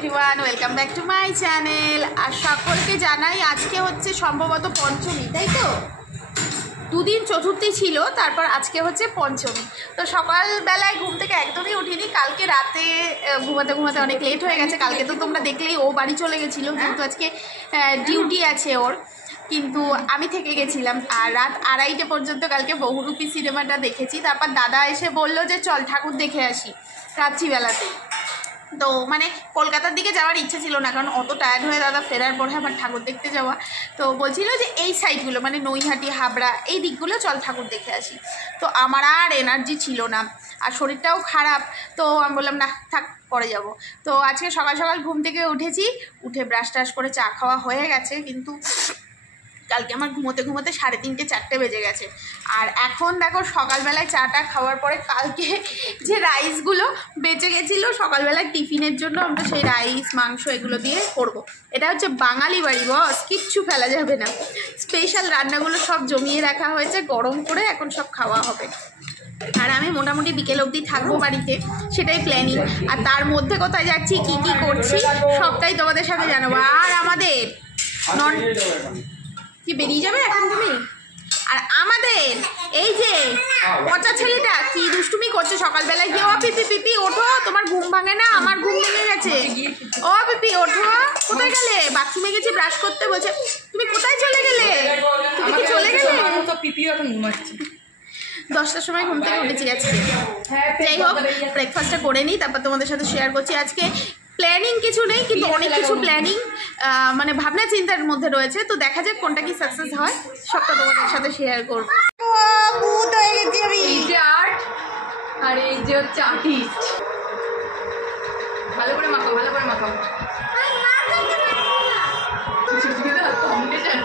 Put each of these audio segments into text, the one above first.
Everyone, welcome back to my channel. আর সকলকে জানাই আজকে হচ্ছে সম্ভবত পঞ্চমী, তাই তো? দুদিন চতুর্থী ছিল, তারপর আজকে হচ্ছে পঞ্চমী। তো সকালবেলায় ঘুম থেকে একদমই উঠিনি, কালকে রাতে ঘুমাতে ঘুমাতে অনেক লেট হয়ে গেছে। কালকে তো তোমরা দেখলেই ও বাড়ি চলে গেছিলো, কিন্তু আজকে ডিউটি আছে ওর, কিন্তু আমি থেকে গেছিলাম। আর রাত 2:30 পর্যন্ত কালকে বহুরূপী সিনেমাটা দেখেছি। তারপর দাদা এসে বললো যে চল ঠাকুর দেখে আসি রাত্রিবেলাতেই। তো মানে কলকাতার দিকে যাওয়ার ইচ্ছে ছিল না, কারণ অত টায়ার্ড হয়ে দাদা ফেরার পরে আবার ঠাকুর দেখতে যাওয়া। তো বলছিল যে এই সাইডগুলো মানে নৈহাটি, হাবড়া, এই দিকগুলো চল ঠাকুর দেখে আসি। তো আমার আর এনার্জি ছিল না, আর শরীরটাও খারাপ। তো আমি বললাম না থাক, পরে যাব। তো আজকে সকাল সকাল ঘুম থেকে উঠেছি, উঠে ব্রাশ টাশ করে চা খাওয়া হয়ে গেছে, কিন্তু কালকে আমার ঘুমোতে ঘুমোতে 3:30 4টে বেজে গেছে। আর এখন দেখো সকালবেলায় চাটা খাওয়ার পরে কালকে যে রাইসগুলো বেঁচে গেছিলো সকালবেলায় টিফিনের জন্য, আমরা সেই রাইস মাংস এগুলো দিয়ে করব। এটা হচ্ছে বাঙালি বাড়ি বস, কিচ্ছু ফেলা যাবে না। স্পেশাল রান্নাগুলো সব জমিয়ে রাখা হয়েছে, গরম করে এখন সব খাওয়া হবে। আর আমি মোটামুটি বিকেল অবধি থাকবো বাড়িতে, সেটাই প্ল্যানিং। আর তার মধ্যে কোথায় যাচ্ছি, কি কি করছি সবটাই তোমাদের সাথে জানাবো। আর আমাদের কি বেরিয়ে যাবে এখন তুমি? আর আমাদের এই যে পচা ছেলেটা কি দুষ্টুমি করছে সকালবেলায় গিয়ে। ও পিপি পিপি ওঠো, তোমার ঘুম ভাঙে না? আমার ঘুম ভেঙে গেছে। ও পিপি ওঠো, কোথায় গেলে? বাথরুমে গেছি ব্রাশ করতে, বলছে তুমি কোথায় চলে গেলে? তুমি কি চলে গেলে? 10টার সময় ঘুম থেকে উঠেছি আজকে। যাই হোক, ব্রেকফাস্টটা করে নিই, তারপর তোমাদের সাথে শেয়ার করছি। আজকে প্ল্যানিং কিছু নেই, কিন্তু অনেক কিছু প্ল্যানিং মানে ভাবনা চিন্তার মধ্যে রয়েছে। তো দেখা যাক কোনটা কি সাকসেস হয়, সবটা তোমাদের সাথে শেয়ার করবো। ভূত হয়ে গেছি আমি। এই যে আর্ট আর এই যে হচ্ছে আর্টিস্ট। ভালো করে মাখাও, ভালো করে মাখাও। কম্পিটিশন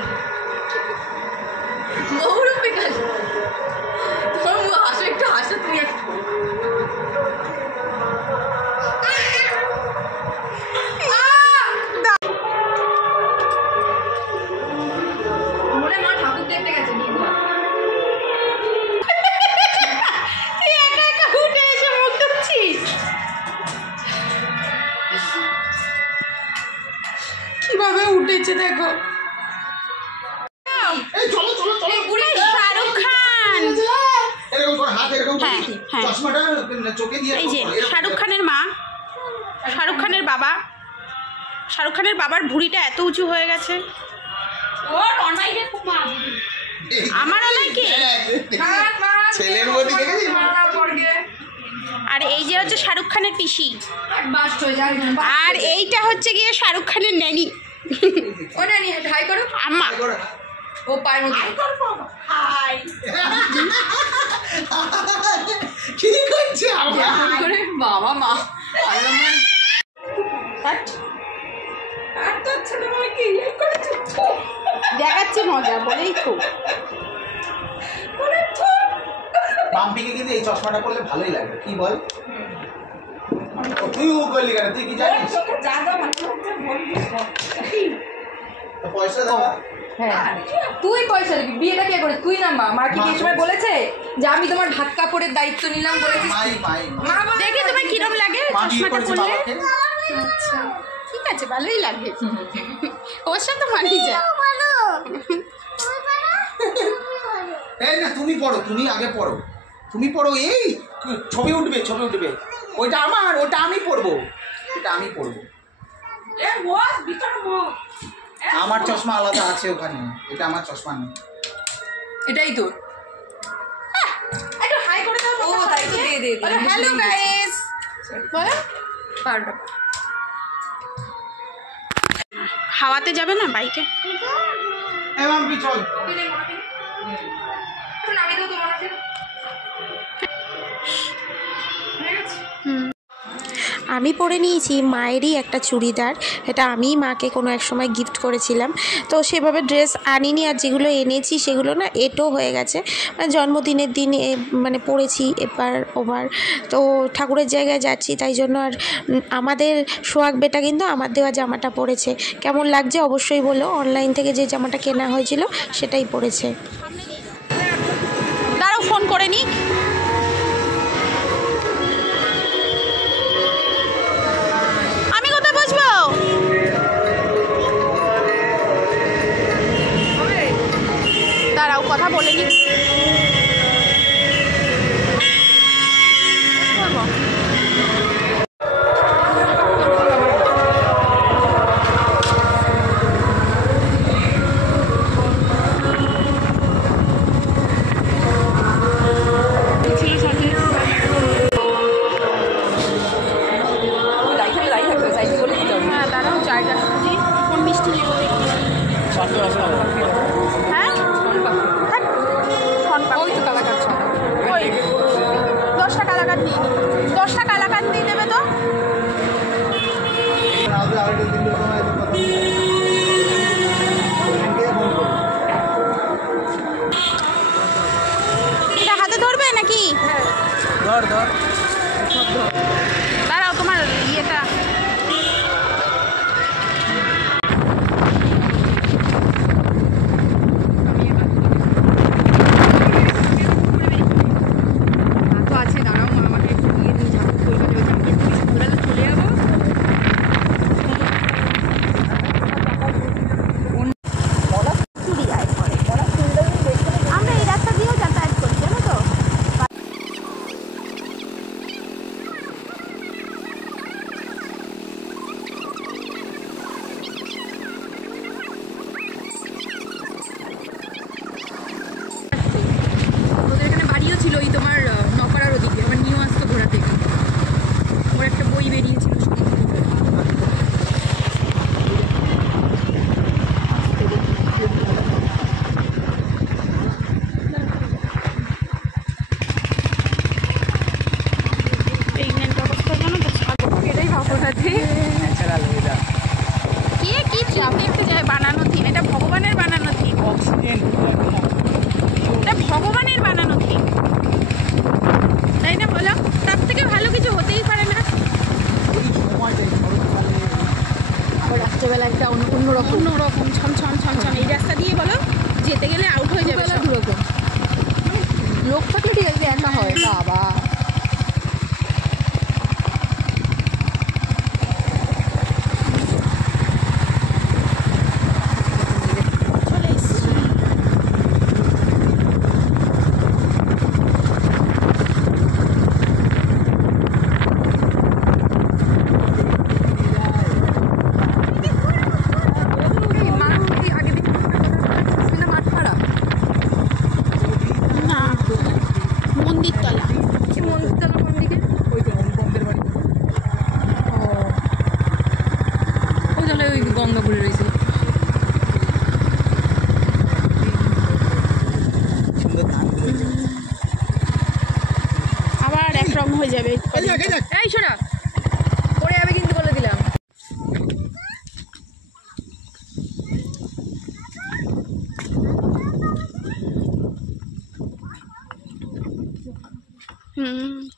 বহুরূপী কাজ। তোমার হাসো, একটু হাসো তুমি। কিভাবে উঠেছে দেখো। শাহরুখ খান, এই যে শাহরুখ খানের মা, শাহরুখ খানের বাবা। শাহরুখ খানের বাবার ভুঁড়িটা এত উঁচু হয়ে গেছে। আমার অনেকে আর এই যে হচ্ছে শাহরুখ খানের পিসি, আর এইটা হচ্ছে গিয়ে শাহরুখ খানের ন্যানি। ও নানি হাই করো, আম্মা। ও পায় মতো হাই কি করছে করে বাবা মা। দেখাচ্ছে মজা বলেই তো। মাম্পিকে কিন্তু এই চশমাটা পরলে ভালোই লাগবে, কি বল? তুই ও করলি কেন? তুই কি জানিস? পয়সা দেওয়া। হ্যাঁ তুই পয়সা দিবি, বিয়েটা কে করে? তুই না মা? মা কি এই সময় বলেছে যে আমি তোমার ভাত কাপড়ের দায়িত্ব নিলাম? বলেছিস মা? দেখে তোমার কিরম লাগে চশমাটা পরলে? আচ্ছা ঠিক আছে, ভালোই লাগে, ওর সাথে মানিয়ে যায়। এই না তুমি পড়ো, তুমি আগে পড়ো, তুমি পড়ো। এই ছবি উঠবে, ছবি উঠবে। ওইটা আমার, ওটা আমি পড়বো, এটা আমি পড়বো। আমার চশমা আলাদা আছে ওখানে, এটা আমার চশমা নেই। এটাই তোর। একটু হাই করে দাও। ও তাই তো, দে দে। হ্যালো গাইস, বলো। হাওয়াতে যাবে না বাইকে? এই মাম্পি চল। আমি পরে নিয়েছি মায়েরই একটা চুড়িদার। এটা আমি মাকে কোনো এক সময় গিফট করেছিলাম, তো সেভাবে ড্রেস আনিনি। আর যেগুলো এনেছি সেগুলো না এঁটো হয়ে গেছে, মানে জন্মদিনের দিন মানে পরেছি এবার ওভার। তো ঠাকুরের জায়গায় যাচ্ছি, তাই জন্য। আর আমাদের সোহাগ বেটা কিন্তু আমার দেওয়া জামাটা পরেছে। কেমন লাগছে অবশ্যই বলো। অনলাইন থেকে যে জামাটা কেনা হয়েছিল সেটাই পরেছে। দাঁড়াও ফোন করে নি। আমি কোথায় বসবো? মিষ্টি নেবো দেখি। হ্যাঁ থাক, শনপাপড়ি। ওই তো কালাকার ছ ওই 10টা কালাকাঁদ নিয়ে নি, 10টা কালাকাঁদ দিয়ে দেবে তো। এটা হাতে ধরবে নাকি? ধর ধর। দাঁড়াও তোমার ইয়েটা। তো আছে, দাঁড়াও মা আমাকে একটু নিয়ে নিয়ে যাবো কলকাতায়, ওই জামা একটু ঘোরালে চলে যাবো। চুড়ি আয় করে আমরা এই রাস্তা দিয়েও যাতায়াত করি জানো তো। ওদের এখানে বাড়িও ছিল ওই তোমার নকরার ওদিকে, আবার নিয়েও আসতো ঘোরাতে। ওর একটা বই বেরিয়েছিল প্রেগনেন্ট অবস্থা জানো তো, এটাই ভাবো আছে। কে কি থিম দেখতে যায়? বানানো থিম, এটা ভগবানের বানানো থিম, এটা ভগবানের বানানো থিম, তাই না বলো? তার থেকে ভালো কিছু হতেই পারে না। আবার রাত্রেবেলা একটা অন্যরকম অন্যরকম ছমছম ছমছম এই রাস্তা দিয়ে বলো যেতে গেলে আউট হয়ে যাবে সব। দুরকম লোক থাকলে ঠিক আছে, একা হয় বাবা। চলে এসছি। না, মন্দিরতলা। গঙ্গাপুরে রয়েছে। আবার একরকম হয়ে যাবে। এই শোনা পড়ে যাবে কিন্তু, বলে দিলাম।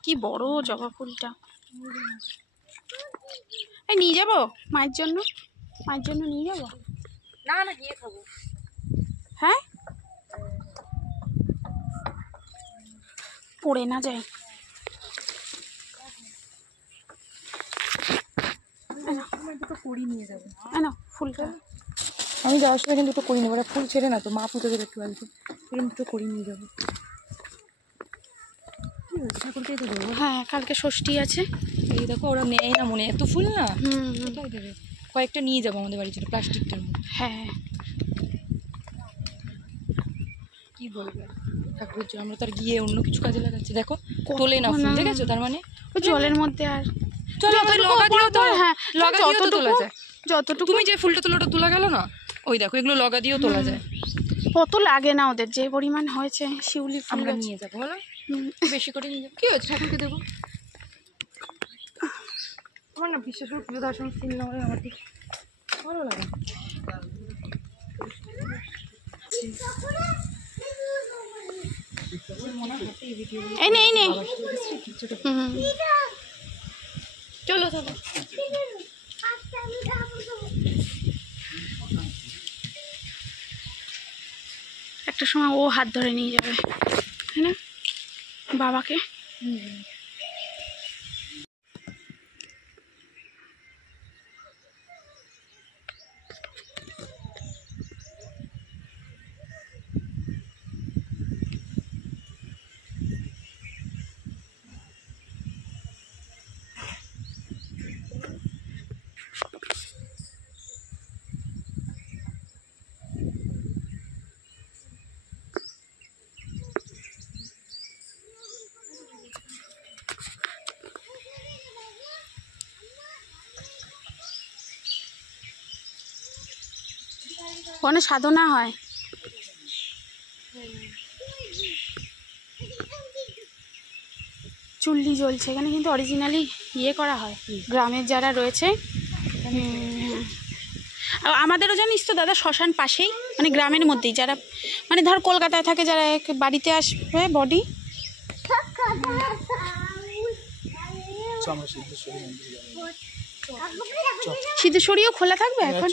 কি বড় জবা ফুলটা। এই নিয়ে যাবো মায়ের জন্য, মায়ের জন্য নিয়ে যাবো। না না, গিয়ে খাবো। হ্যাঁ পড়ে না যায়। দুটো কড়ি নিয়ে যাবো। না ফুলটা আমি যাওয়ার সময় কিন্তু দুটো করি নেবো, ফুল ছেড়ে না তো, মা পুজো দেবে একটু অল্প, এরকম দুটো করি নিয়ে যাবো। ঠাকুরকে তো দেবো। হ্যাঁ কালকে ষষ্ঠী আছে। এই দেখো ওরা নেয় না মনে, এত ফুল না। হুম কোথায় দেবে? কয়েকটা নিয়ে যাবো আমাদের বাড়ি ছিল প্লাস্টিকটার মধ্যে। হ্যাঁ কি বলবে ঠাকুরের জন্য, আমরা তো আর গিয়ে অন্য কিছু কাজে লাগাচ্ছি। দেখো তোলে না ফুল, দেখেছো? তার মানে ওই জলের মধ্যে আর লগা দিয়েও তো, হ্যাঁ লগা দিয়েও তো তোলা যায়। যতটুকু তুমি যে ফুলটা তোলো ওটা তোলা গেল না, ওই দেখো এগুলো লগা দিয়েও তোলা যায়। কত লাগে না ওদের, যে পরিমাণ হয়েছে শিউলি ফুল আমরা গাছ। নিয়ে যাবো বলো, বেশি করে নিয়ে যাবো। কি হয়েছে, ঠাকুরকে দেবো। আমার না বিশেষ করে পুজো দেওয়ার সময় ফুল না হলে আমার ঠিক ভালো লাগে। এই নে এই নে। চলো চলো। একটা সময় ও হাত ধরে নিয়ে যাবে, তাই না বাবাকে? ওখানে সাধনা হয়। চুল্লি জ্বলছে এখানে, কিন্তু অরিজিনালি ইয়ে করা হয় গ্রামের যারা রয়েছে। আমাদেরও জানিস তো দাদা শ্মশান পাশেই, মানে গ্রামের মধ্যেই, যারা মানে ধর কলকাতায় থাকে, যারা বাড়িতে আসবে বডি। সিদ্ধেশ্বরীও খোলা থাকবে এখন।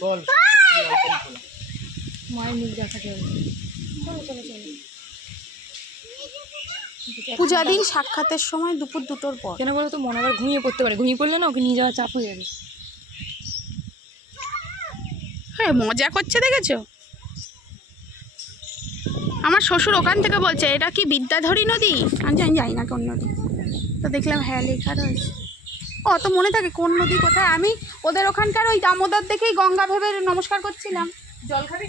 মায়ের মুখ দেখাতে হবে। পূজা দিন সাক্ষাতের সময় দুপুর 2টোর পর। কেন বলো তো, মনে আবার ঘুমিয়ে পড়তে পারে, ঘুমিয়ে পড়লে না ওকে নিয়ে যাওয়া চাপ হয়ে যাবে। হ্যাঁ মজা করছে দেখেছো। আমার শ্বশুর ওখান থেকে বলছে এটা কি বিদ্যাধরী নদী, আমি জানি না কোন নদী। তো দেখলাম হ্যাঁ লেখা রয়েছে। অত মনে থাকে কোন নদী কোথায়। আমি ওদের ওখানকার ওই দামোদর দেখেই গঙ্গা ভেবে নমস্কার করছিলাম। জল খাবি?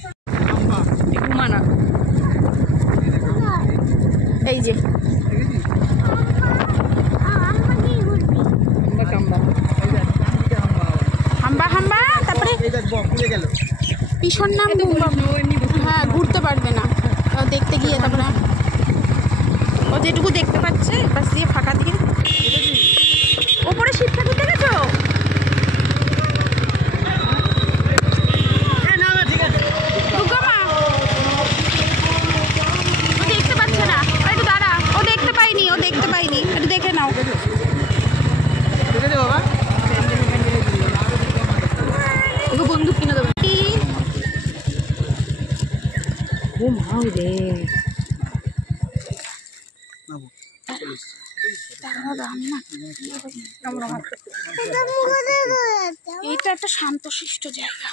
ঘুমা না। এই যে হাম্বা হাম্বা, তারপরে ভীষণ নাম। হ্যাঁ ঘুরতে পারবে না দেখতে গিয়ে, তারপরে ও যেটুকু দেখতে পাচ্ছে বাস দিয়ে ফাঁকা দিয়ে। ওপরে শিব ঠাকুর দেখেছো? দুর্গা মা ও দেখতে পাচ্ছে না, একটু দাঁড়া। ও দেখতে পাইনি, একটু দেখে নাও। বাবা ওকে বন্দুক কিনে দেবো। ও মা রে, এইটা একটা শান্তশিষ্ট জায়গা।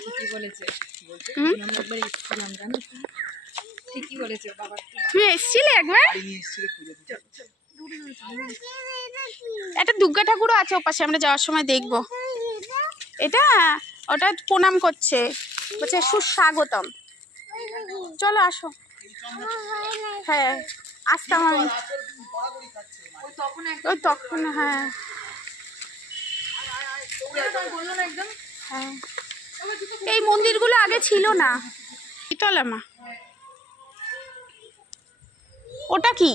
ঠিকই বলেছে। একবার এসেছিলাম জানো, ঠিকই বলেছে বাবা। তুমি এসছিলে একবার? একটা দুর্গা ঠাকুরও আছে ওপাশে, আমরা যাওয়ার সময় দেখবো। এটা ওটা প্রণাম করছে, বলছে সুস্বাগতম। চলো আসো। হ্যাঁ আসতাম আমি ওই তখন। হ্যাঁ হ্যাঁ এই মন্দিরগুলো আগে ছিল না। শীতলা মা ওটা কি?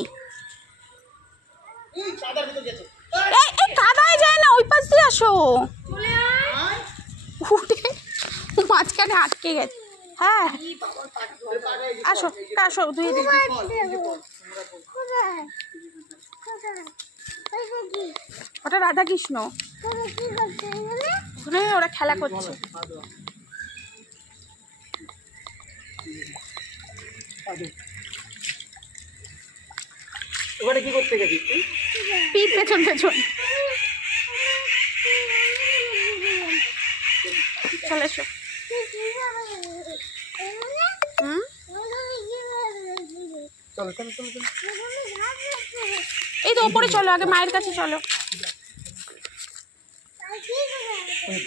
এই কাদায় যায় না, ওই পাশ দিয়ে আসো। উঠে মাঝখানে আটকে গেছে। হ্যাঁ আসো আসো, ধুয়ে দিই। ওটা রাধা কৃষ্ণ, ওখানে ওরা খেলা করছে। ওখানে কি করতে গেছিস তুই? পিঠ পেছন পেছন। চলে এসো। চলো চলো চলো চলো। এই তো ওপরে চলো, আগে মায়ের কাছে চলো।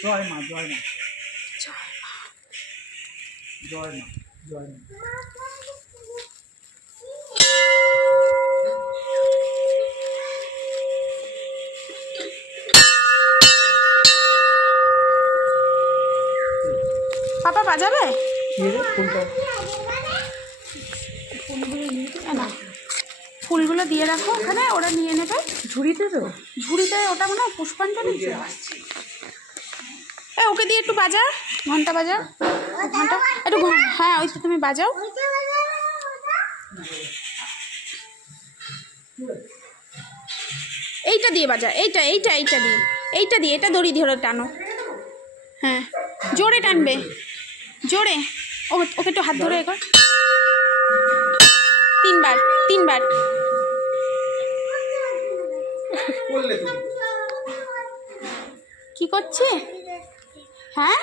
জয় মা জয় মা জয় মা জয় মা। পাপা বাজাবে কোনটা? না ফুলগুলো দিয়ে রাখো ওখানে, ওরা নিয়ে নেবে। ঝুড়িতে তো, ঝুড়িতে ওটা মনে হয় পুষ্পাঞ্জলি। ওকে দিয়ে একটু বাজা, ঘন্টা বাজা, ঘন্টা একটু। হ্যাঁ ওই তো তুমি বাজাও। এইটা দিয়ে বাজা, এইটা এইটা এইটা দিয়ে, এইটা দিয়ে, এটা দড়ি ধরে টানো। হ্যাঁ জোরে টানবে, জোরে। ওকে একটু হাত ধরে এ কর, 3বার 3বার। কি করছে? হ্যাঁ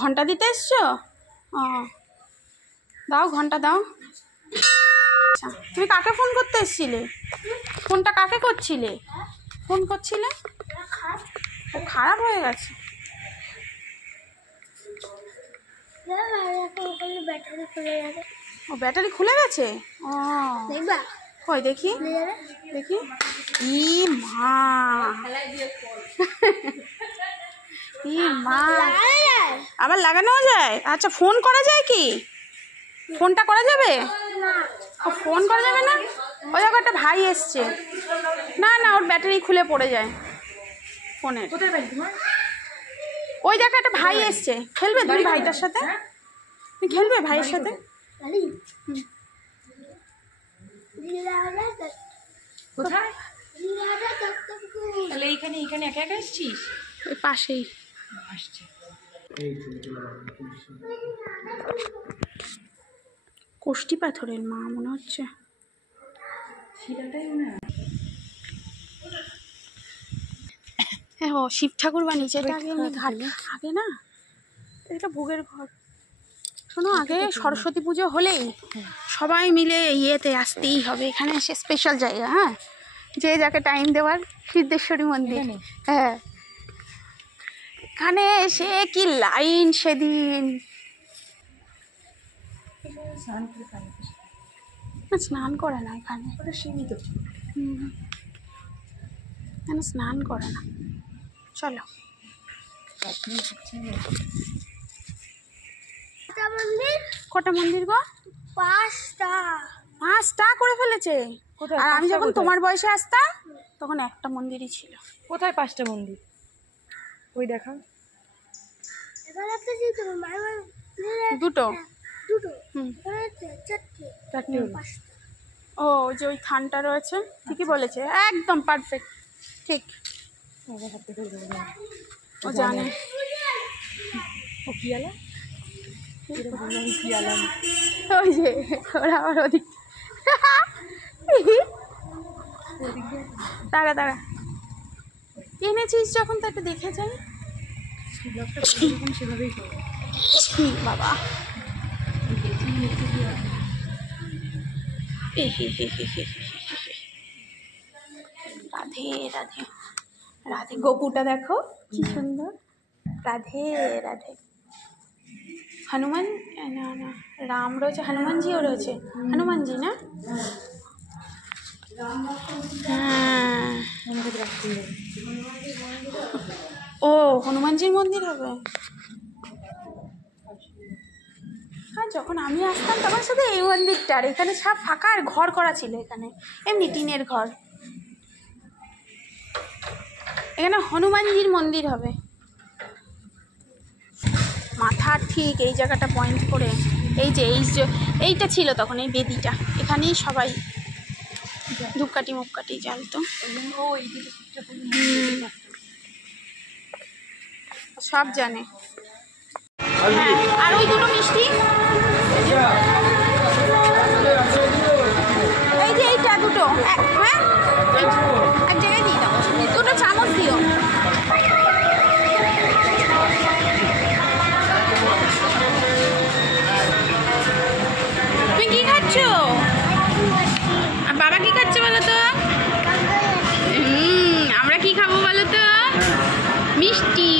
ঘন্টা দিতে এসছো? ও দাও, ঘন্টা দাও। আচ্ছা তুমি কাকে ফোন করতে এসছিলে? ফোনটা কাকে করছিলে? ফোন করছিলে? ও খারাপ হয়ে গেছে। ও ব্যাটারি খুলে গেছে। ও কই দেখি দেখি। ই মা, ই মা, আবার লাগানো যায়? আচ্ছা, ফোন করা যায় কি? ফোনটা করা যাবে? ফোন করা যাবে না? ওই দেখো একটা ভাই এসছে। না না, ওর ব্যাটারি খুলে পড়ে যায় ফোনের। ওই দেখো একটা ভাই এসছে। খেলবে তুমি ভাইটার সাথে? তুমি খেলবে ভাইয়ের সাথে? কোথায়? তাহলে এইখানে একা একা এসছিস? ওই পাশেই আসছে। কোষ্ঠী পাথরের মা মনে হচ্ছে। শিলাটাই মনে হয়। হ্যাঁ, ও শিব ঠাকুর বানিয়েছে। এটা আগে এমনি ঘাট আগে না, এটা ভোগের ঘর। শোনো, আগে সরস্বতী পুজো হলেই সবাই মিলে ইয়েতে আসতেই হবে, এখানে এসে স্পেশাল জায়গা। হ্যাঁ, যে যাকে টাইম দেওয়ার, সিদ্ধেশ্বরী মন্দির। হ্যাঁ, এখানে এসে কি লাইন সেদিন। স্নান করে না এখানে, সীমিত। এখানে স্নান করে না। চলো, কটা মন্দির গো? 5টা করে ফেলেছে। কোথায়? আর আমি 5টা যখন কোথায়? তোমার বয়সে আসতাম তখন একটা মন্দিরই ছিল। কোথায় 5টা মন্দির? ওই দেখা। দুটো। হুম। 4টে হলো। ও, ওই যে ওই থানটা রয়েছে, ঠিকই বলেছে, একদম পারফেক্ট, ঠিক। ও জানে। ও কি আলা? কি আলা? ওই যে ওরা আবার ওদিক। দাঁড়া দাঁড়া, এনেছিস যখন তো একটু দেখে যাই। সেভাবেই করো। বাবা, রাধে রাধে রাধে। গোপুটা দেখো কি সুন্দর। রাধে রাধে। হনুমান, না না, রাম রয়েছে, হনুমানজিও রয়েছে। হনুমানজি না? হ্যাঁ, ও হনুমানজির মন্দির হবে। হ্যাঁ, যখন আমি আসতাম তখন শুধু এই মন্দিরটা, আর এখানে সব ফাঁকা আর ঘর করা ছিল। এখানে এমনি টিনের ঘর। এখানে হনুমানজির মন্দির হবে। মাথার ঠিক এই জায়গাটা পয়েন্ট করে, এই যে এইটা ছিল তখন, এই বেদিটা, এখানেই সবাই ধূপকাঠি মুপকাঠি জ্বালতো। সব জানে। হ্যাঁ, আর ওই দুটো মিষ্টি, এই যে এইটা দুটো, হ্যাঁ এক জায়গায় দিয়ে দাও। দুটো চামচ দিও। তুমি কি খাচ্ছ? আর বাবা কি খাচ্ছে বলো তো? আমরা কি খাবো বলো তো? মিষ্টি।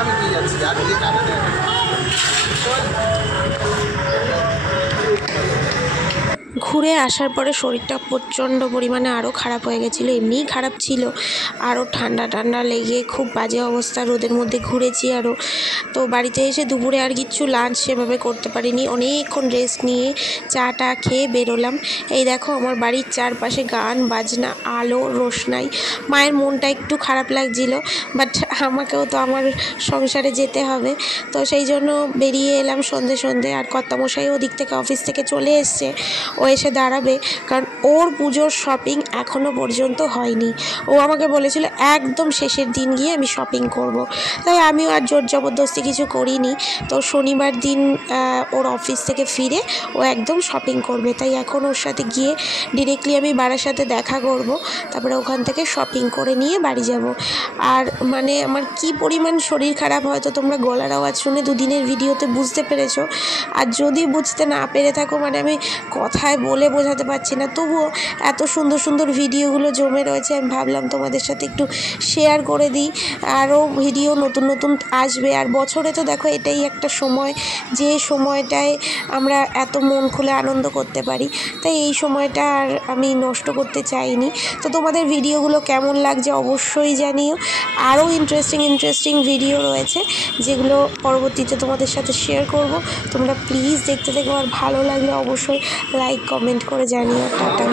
আমি দিয়ে যাচ্ছি আর যদি টাকা দেয়। ঘুরে আসার পরে শরীরটা প্রচণ্ড পরিমাণে আরও খারাপ হয়ে গেছিলো। এমনিই খারাপ ছিল, আরও ঠান্ডা ঠান্ডা লেগে খুব বাজে অবস্থা। রোদের মধ্যে ঘুরেছি আরও। তো বাড়িতে এসে দুপুরে আর কিচ্ছু লাঞ্চ সেভাবে করতে পারিনি। অনেকক্ষণ রেস্ট নিয়ে চা টা খেয়ে বেরোলাম। এই দেখো আমার বাড়ির চারপাশে গান বাজনা, আলো রোশনাই। মায়ের মনটা একটু খারাপ লাগছিল, বাট আমাকেও তো আমার সংসারে যেতে হবে, তো সেই জন্য বেরিয়ে এলাম সন্ধে সন্ধে। আর কর্তামশাই ওদিক থেকে অফিস থেকে চলে এসছে, ও এসে দাঁড়াবে, কারণ ওর পুজোর শপিং এখনও পর্যন্ত হয়নি। ও আমাকে বলেছিল একদম শেষের দিন গিয়ে আমি শপিং করব। তাই আমিও আর জোর জবরদস্তি কিছু করিনি। তো শনিবার দিন ওর অফিস থেকে ফিরে ও একদম শপিং করবে, তাই এখন ওর সাথে গিয়ে ডিরেক্টলি আমি বাড়ির সাথে দেখা করব, তারপরে ওখান থেকে শপিং করে নিয়ে বাড়ি যাব। আর মানে আমার কি পরিমাণ শরীর খারাপ হয়তো তোমরা গলার আওয়াজ শুনে দুদিনের ভিডিওতে বুঝতে পেরেছো। আর যদি বুঝতে না পেরে থাকো, মানে আমি কথায় বলে বোঝাতে পারছি না, তবুও এত সুন্দর সুন্দর ভিডিওগুলো জমে রয়েছে, আমি ভাবলাম তোমাদের সাথে একটু শেয়ার করে দিই। আরও ভিডিও নতুন নতুন আসবে। আর বছরে তো দেখো এটাই একটা সময়, যে সময়টায় আমরা এত মন খুলে আনন্দ করতে পারি, তাই এই সময়টা আর আমি নষ্ট করতে চাইনি। তো তোমাদের ভিডিওগুলো কেমন লাগছে অবশ্যই জানিও। আরও ইন্টারেস্টিং ভিডিও রয়েছে যেগুলো পরবর্তীতে তোমাদের সাথে শেয়ার করব। তোমরা প্লিজ দেখতে থেকো, আর ভালো লাগলে অবশ্যই লাইক কমেন্ট করে জানিও। টাটা।